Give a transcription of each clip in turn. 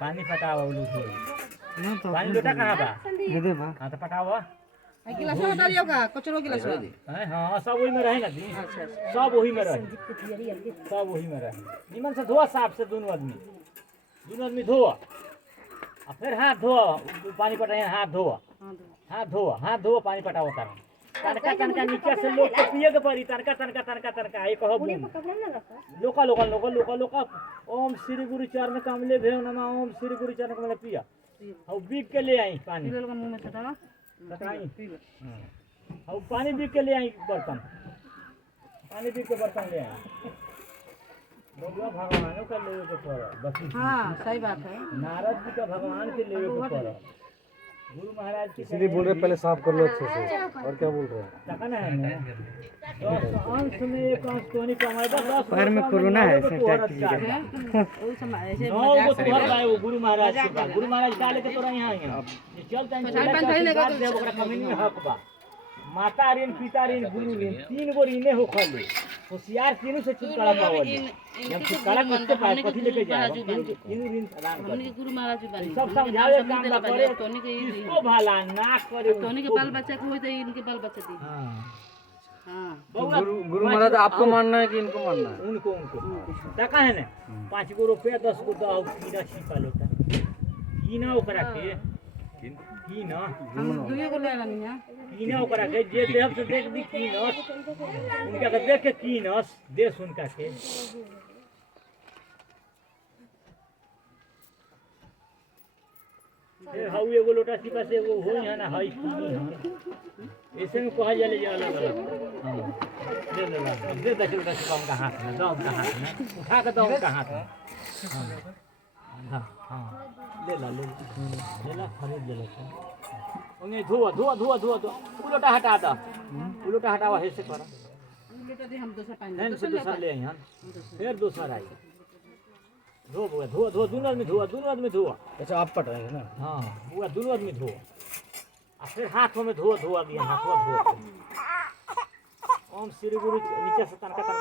पानी पटाओ उलू थोड़ी ना तो पानी लोटा कहाँ बा दे दे बा हाँ तो पटाओ गिलास में डालियो का कचरो गिलास में हैं हाँ सब वही में रहे ना दी अच्छा सब वही में रहे सब वही में रहे निमन से धोआ साफ से दोनों आदमी धोआ और फिर हाथ धोआ पानी पटाए हाथ धोआ पानी पटाओ तारा तनका तनका नीचे से लोग को पिए के पड़ी तनका ये कहो लोका ओम श्री गुरु चरण कमले भेव नमा ओम श्री गुरु चरण कमले पिया और बीक के ले आई पानी लोग मुंह में सटाना और पानी बीक के ले आई बर्तन पानी बीक के बर्तन ले आई भगवानों का लेवे के पड़ा हां सही बात है नारद जी का भगवान के लेवे के पड़ा गुरु महाराज की इसलिए बोल रहे पहले साफ कर लो अच्छे से और क्या बोल रहे हैं टकन है ना अंश में एक अंश कोनी कमाएगा पैर में कोरोना है सर वो समय ऐसे नौ को तुहर लाए वो गुरु महाराज के पास गुरु महाराज का लेके तोरा यहाँ आए चल टाइम ओकरा कमीन में हक बा माता ऋण पिता ऋण गुरु ऋण तीन गो ऋणे हो खले होशियार तीनों से छुटकारा पावल जब छुटकारा करते पाए कथी लेके जाए तीनों ऋण प्रदान कर हमनी गुरु महाराज बनी सब समझावे काम ना करे तोनी के इसको भला ना करे तोनी के बाल बच्चा के होई त इनके बाल बच्चा दी हां गुरु महाराज आपको मानना है कि इनको मानना है उनको टका है ना 5 गो रुपया 10 गो दो कीना छिपा लोटा कीना ओकरा के कीना हम दुइयो को ले लानी है कीना ओकरा के जे देह से देख दी कीनस उनका के देख के कीनस देश उनका के हाउ एगो लोटा छिपा से एगो होई है ना हाई कीनी है ऐसे में कहा जाले जा अलग अलग दे दे लोटा छिपा उनका हाथ में दो उनका हाथ में उठा के दो उनका हाथ में हां हां ले ला खरीद ले ला ओने धुआ उलोटा हटा दा उलोटा हटावा है से करा बेटा दे हम दूसरा पानी हैं से दूसरा ले आई हम फिर दूसरा आई धो दोनों आदमी धोआ अच्छा आप पट रहे हैं ना हां वो दोनों आदमी धोआ और फिर हाथों में धो दिया हाथों धो ओम श्री गुरु नीचे से तनका कहो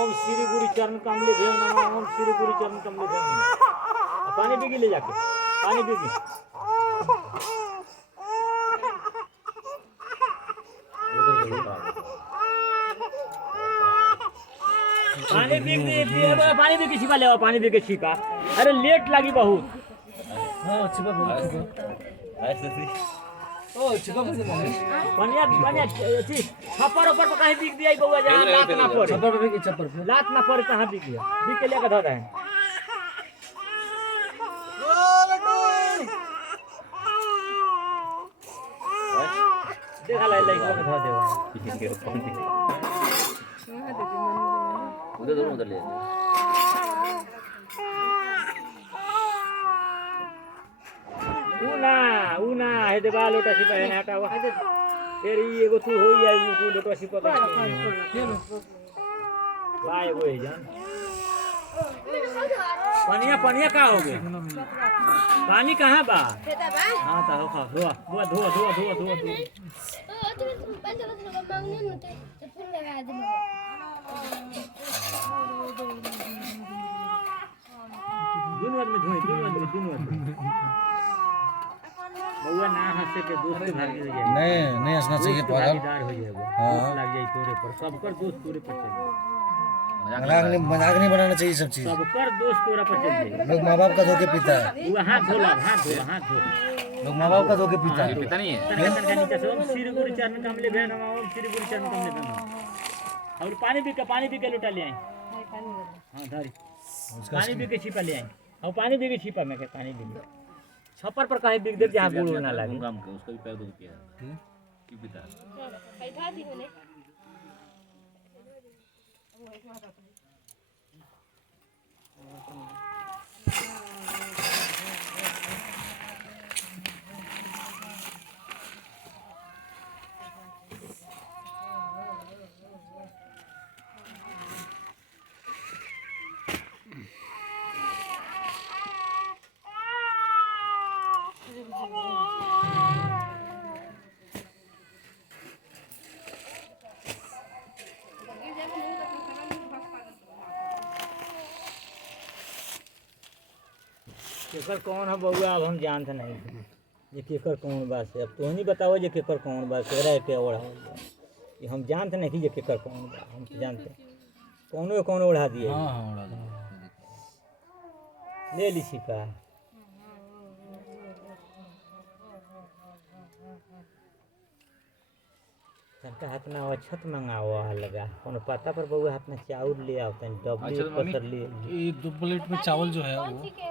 ओम श्री गुरु चरण कमले भेव नमः ओम श्री गुरु चरण कमले भेव नमः पानी बिगी ले जाके पानी बिगी पानी भी छिपा ले पानी भी छिपा अरे लेट लगी बहुत हां छिपा ऐसे थी ओ छिपा पनिया थी छप्पर ऊपर कहीं बिक दिया बउआ जा लात ना पड़े छप्पर पे की छप्पर पे लात ना पड़े कहां बिक गया बिक के लेके धो दे देखा ले को धो दे उधर ले उना है दे बाल लोटा छिपा है हटावा फिर ये एगो तू होई आई तू लोटा छिपा के वाह एगो है जान पनिया का हो गए पानी कहाँ बा हां ता हो धो दोनों आदमी बउआ ना हंसे के दोस्त के भाग जाए नहीं हंसना चाहिए पागल भागीदार हो जाएगा हाँ। लग जाए तोरे पर सबकर दोस्त तोरे पर चल मजाक नहीं बनाना चाहिए सब चीज सबकर दोस्त तोरा पर चल जाए लोग माँ बाप का धोके पीता है वो हाथ धो लोग माँ बाप का धोके पीता है पता नहीं है तनका नीचे से ओम श्री गुरु चरण कमले भेव नमः ओम श्री गुरु चरण कमले भेव नमः और पानी भी के लोटा ले आई हां धारी पानी भी के छिपा ले आई और पानी भी के छिपा में के पानी भी छप्पर पर कहीं बिक दे जहां गुड़ ना लगे काम के उसका भी पैर दो किया की पिता बैठा दी मैंने केकर कौन है बउआ अब हम जानते नहीं ये केकर कौन बा से अब तो नहीं बताओ जे केकर कौन बा केरा के ओढ़ा ये हम जानते नहीं कि ये केकर कौन बा हम तो जानते कौन ओढ़ा दिए हाँ हाँ उड़ा दो। ले ली छिपा तनका अपना अछत मंगाओ लगा कौन पता पर बउआ अपना चाउर ले आओ तन डबली पसर ले ये 2 प्लेट में चावल जो है वो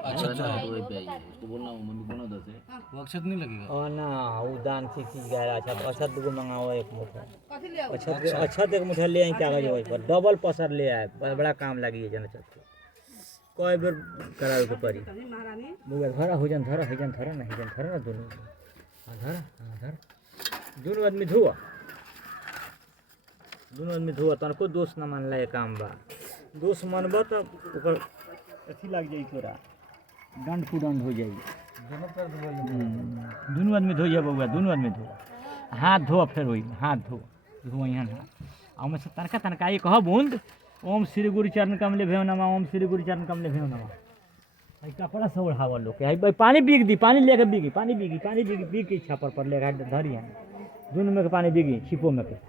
अच्छा जो है उसको बोलना मम्मी बना दे वो अक्षत नहीं लगेगा। और ना वो दान की चीज गया अच्छा अछत दूगो मंगाओ एक मुठा कथी ले अछत एक मुठा ले आई कागज वही पर डबल पसर ले आए बड़ा काम लगी है जन छत कोई बेर करावे के पड़ी महारानी बुआ धरा हो जन धरा ना दोनों धर दोनों आदमी धुआ तनको दोस्त न मानला ये काम बा दोस्त मनबा तो ओकर अथी लग जाई तोरा दंड कुदंड हो जाई दोनों आदमी धोइया बउआ दोनों आदमी धो हाथ धो फिर होई हाथ धो यहाँ हाथ और में से तनका ये कह बूंद ओम श्री गुरु चरण कमले भेव नमा ओम श्री गुरु चरण कमले भेव नमा भाई कपड़ा से ओढ़ावा लोग के भाई पानी बीग दी पानी लेके बीग के छापर पर लेगा धरी है दोनों में के पानी बीगी छिपो में के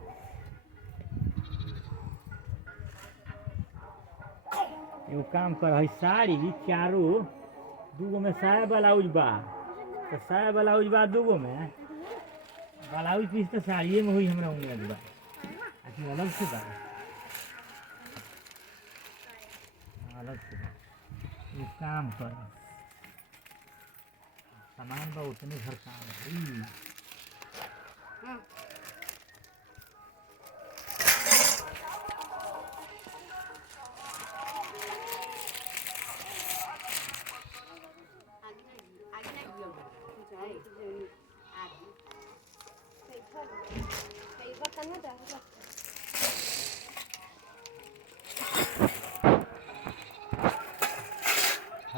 एगो काम कर है साड़ी चारों दूगो में साया ब्लाउज बा तो साया ब्लाउज बा दूगो में ब्लाउज पीस तो साड़िए में हुई हमरा उम्मीद बा अथी अलग से बा ये काम कर सामान बा उतने घर काम है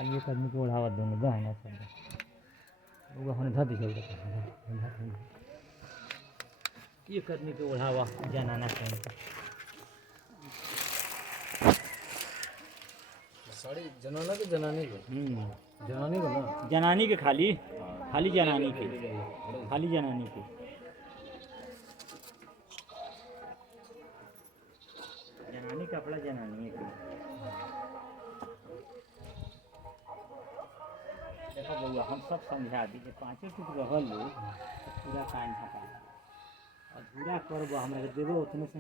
ये आदमी को ओढ़ावा दोनों बहना सब वो हमने धर दिया ये आदमी को ओढ़ावा जनाना चाहिए साड़ी जनाना के जनानी को जनानी को ना जनानी के खाली जनानी के जनानी कपड़ा जनानी के देखो बउआ हम सब समझा दीजिए 5 फुट रहल लो तो पूरा कान हटा अधूरा करब हमरा के देबो उतने से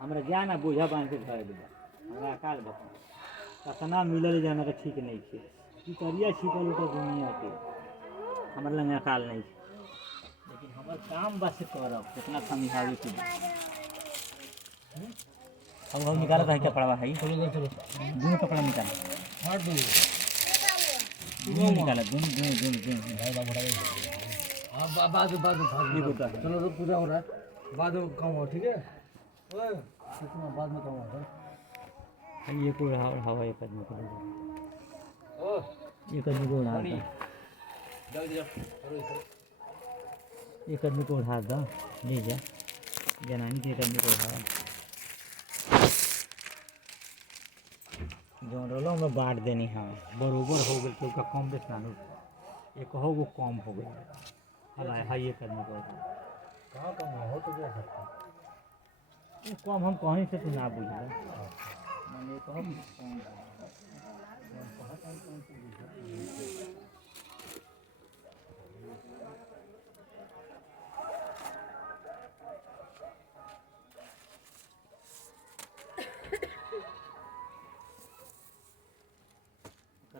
हमरा ज्ञान आ बोझा बांध के घर देबो हमरा अकाल बता कतना मिलल जाना के ठीक नहीं छे ई करिया छिपल तो दुनिया के हमरा लंग अकाल नहीं छे लेकिन हमर काम बस करब कितना समझावे के हम निकाल है कपड़ा है चलो दोनों कपड़ा निकाल फाड़ दो दोनों निकाला दोनों भाई बाबू हाँ बाद चलो तो पूजा हो रहा है बाद में काम हो ठीक है ओए बाद में काम हो ये को हवा एक आदमी को ओ एक आदमी को उड़ा एक आदमी को उड़ा दा ले जा जनानी के एक आदमी को उड़ा जो रोलो में बांट देनी हाँ बरोबर हो गए तो कम बेच ना एक हो वो कम हो गया हला है ये करने को कहाँ कम हो तो क्या सकता ये कम हम कहीं से तो ना बुझला माने कम कम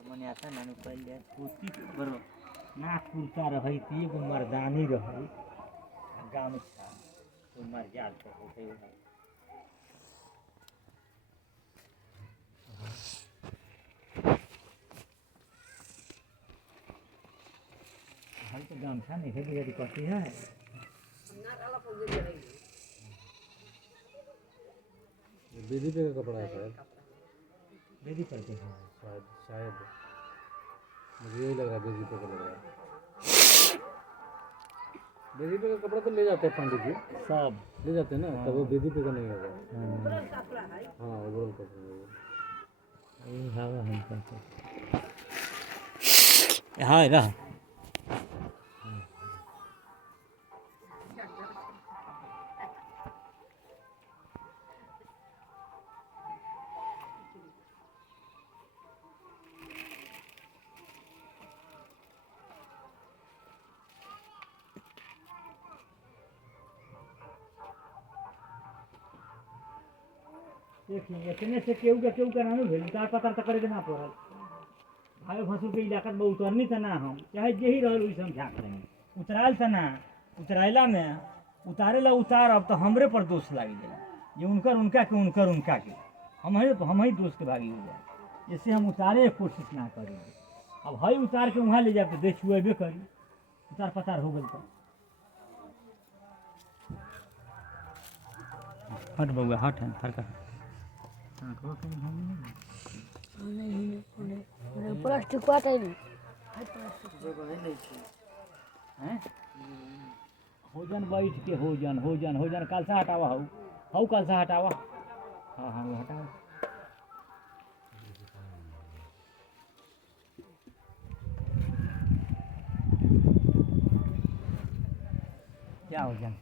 मने आता ना पहले कुर्ती पर ना कुर्ता रही थी एगो मर्दानी रही गाँव था तो मर्जाल पर होते हल तो गामछा नहीं है कि कथी है बेदी पे का कपड़ा है शायद बेदी करते हैं शायद मुझे यही लग रहा है बेदी पे का लग रहा है बेदी पे का कपड़ा तो ले जाते हैं पंडित जी सब ले जाते हैं ना तब वो बेदी पे का नहीं होगा हाँ ओवरऑल कपड़ा यही हवा हम करते हाँ रह देखिए इतने से केहू के नानू भेल तार पता त करे के ना पड़ल भाई भसुर के इलाका में उतरनी त ना हम चाहे जे ही रहल वैसे हम झाँक लेंगे उतराल त ना उतराइला में उतारेला उतार अब तो हमरे पर दोष लागी जाला ये उनका के हम ही दोष के भागी हो जाए इससे हम उतारे की कोशिश ना करेंगे अब हई उतार के वहाँ ले जाए तो देख छुएबे करी उतार पतार हो गई तो हट बउआ हट है फरका प्लास्टिक पाटे नहीं होजन बैठ के होजन कलसा हटावा हऊ कलसा हटावा हाँ हाँ हटावा क्या होजन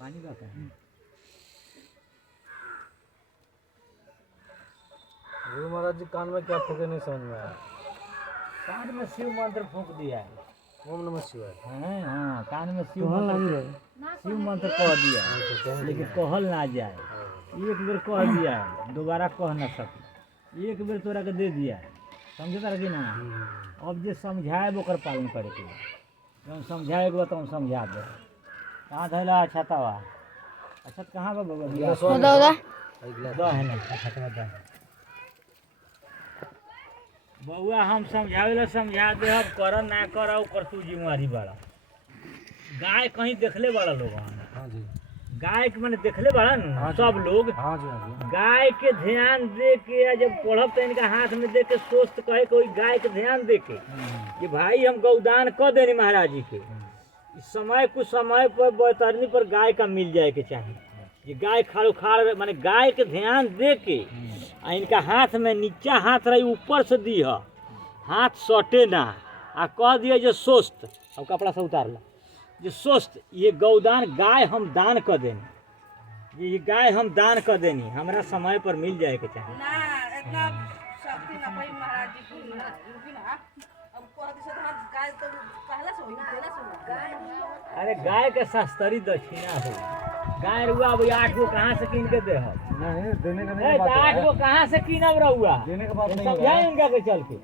पानी का गुरु महाराज जी कान में क्या फूके नहीं समझ में आया। कान में शिव मंत्र फूंक दिया है ओम नमः शिवाय। हाँ कान में शिव मंत्र कह दिया है लेकिन कहल ना जाए एक बेर कह दिया है दोबारा कह ना सके एक बेर तोरा के दे दिया है समझे तारा कि ना अब जे समझाए ओकर पालन करे के जब समझाए तो हम समझा दे कहाँ धैला छतवा अच्छा कहाँ बा बउआ है ना छतवा बउआ हम समझावे समझा दे अब कर ना कर ओकर तू जिम्मेवारी बड़ा गाय कहीं देखले बड़ा लोग हाँ जी गाय के मैंने देखले बड़ा न सब लोग हाँ जी हाँ जी गाय के ध्यान दे के जब पढ़ब तो इनका हाथ में दे के स्वस्थ कहे कोई गाय के ध्यान दे के कि भाई हम गौदान कर देनी महाराज जी के समय कुछ समय पर बैतरनी पर गाय का मिल जाए के चाहिए कि गाय खाड़ माने गाय के ध्यान दे के आ इनका हाथ में नीचा हाथ रही ऊपर से दी है हाथ सटे ना आ कह दिया जो स्वस्थ अब कपड़ा से उतार ला जो स्वस्थ ये गौदान गाय हम दान कर देनी ये गाय हम दान कर देनी हमारा समय पर मिल जाए के चाहिए ना इतना शक्ति ना पाई महाराज जी की ना अब कह दिस गाय तो पहले अरे गाय के सस्तरी दक्षिणा हो गाय रुआ अब 8 गो कहाँ से कीन के दे हम नहीं देने का ए नहीं तो बात 8 गो कहाँ से कीनब रहुआ देने का बात नहीं है। समझाए इनका के चल के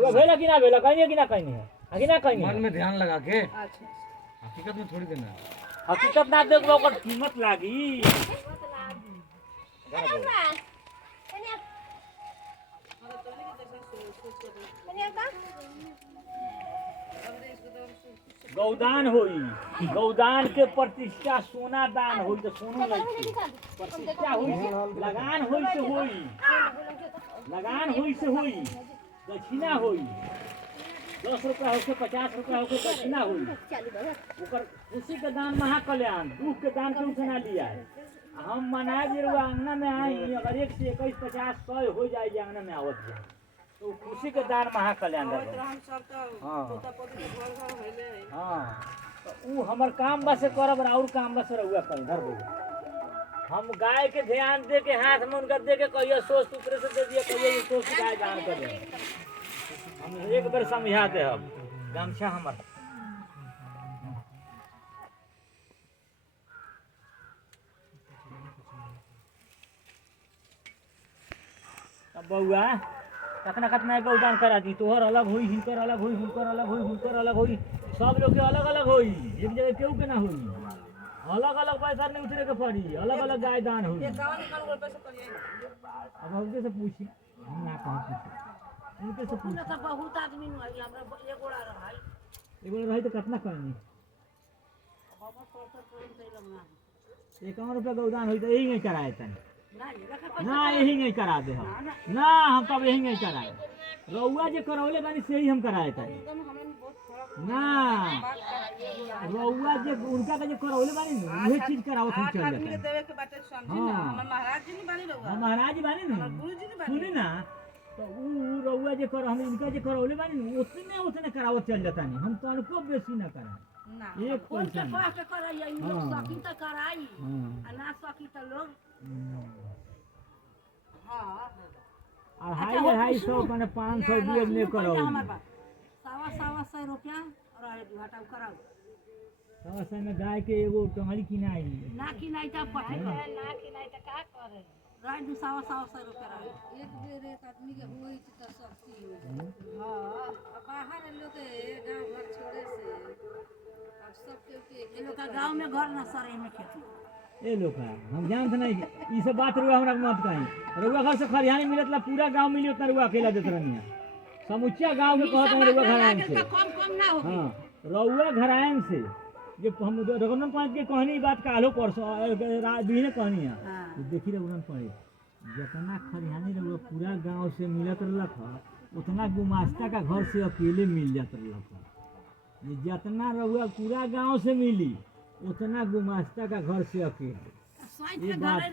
रुआ भेला कि ना भेला कहीं कि ना कहीं है आगे ना कहीं मन है में ध्यान लगा के अच्छा हकीकत में थोड़ी देना है। हकीकत ना देखबो ओकर कीमत लागी गौदान होई गौदान के प्रतिष्ठा सोना दान होई तो सोनो लगी प्रतिष्ठा होई से लगान होई से होई लगान होई से होई दक्षिणा होई 10 रुपया होके 50 रुपया होके दक्षिणा होई ओकर खुशी के दान महाकल्याण दुख के दान केहू से ना लिया है हम मनाए जे रुआ अंगना में आई अगर 1 से 21 50 100 हो जाए अंगना में आवत जाए तो खुशी के दान महाकल्याण हम सब तो हाँ पोता पोती के घर घर होइले है हाँ तो ऊ हमर काम बस करब और काम बस रहुआ कर धर दे हम गाय के ध्यान दे के हाथ में उनका दे के कहियो सोच टुकड़े से दे दिया कहियो सोच गाय दान कर दे हम एक बार समझा दे हम गमछा हमर अब बउआ कतना कतना गौदान करा दी तोहर अलग होई हिनकर अलग होई हुनकर अलग होई हुनकर अलग होई सब लोग के अलग अलग होई एक जगह केहू के ना होई अलग अलग पैसा नहीं उतरे के पड़ी अलग अलग गाय दान होई अब उनके से पूछी हम ना कह पूछी उनके से पूछी तो बहुत आदमी न आई हमरा एगोड़ा रहई एगो रही तो कितना कहनी हमर पोता प्रेम से लगना 51 रुपया गौदान होई तो यही नहीं कराए तन नहीं रखा ना यही नहीं करा दे हम ना हम तब यही नहीं कराए रउआ जे करौले बानी से ही हम कराए तन एकदम हमें बहुत फर्क ना रउआ जे उनका के जे करौले बानी ना उहे चीज करावत हम चल आदमी के जाते देवे के बाटे समझी ना हमर महाराज जी नहीं बानी रहुआ हम महाराज जी बानी ना गुरु जी नहीं बानी सुनी ना तो ऊ रउआ जे कर हम इनका जे करौले बानी ना उतने उतने करावत चल जाता नहीं हम तनको बेसी ना करा ना एक पैसा नहीं। के कराई इन हाँ। लोग सकी त कराई हाँ आ ना सकी त लोग हां अढ़ाई सौ कने 500 दिए ने करौले सवा सौ रुपया और घाटा कराओ सवा सौ में गाय के एगो टंगड़ी किनाई ना कि नहीं त पठाई ना कि नहीं त का करे राय दू सवा सौ रुपया रहे एक बेर एक आदमी के होई त सस्ती हो जाए हां बाहर लोग के गांव घर छोड़े से अब सब के लोग का गांव में घर ना सरे में खेती ए लोग हम जानते नहीं ई सब बात रुआ हमरा मत कहीं रुआ घर से खरियानी मिलत ला पूरा गांव मिली उतना रुआ अकेला देत रहनी समुच्चा गांव में कहत है रुआ घरायन से कम कम ना हो हां रुआ घरायन से जे हम रघुनंदन पंच के कहनी बात कालो परसों दिन कहनी है तो देखी रघुनंदन पंच जितना खरियानी रुआ पूरा गांव से मिलत रहलक उतना गुमास्ता का घर से अकेले मिल जात रहलक ये जितना रुआ पूरा गांव से मिली उतना गुमास्ता का घर से अकेले ये बात है।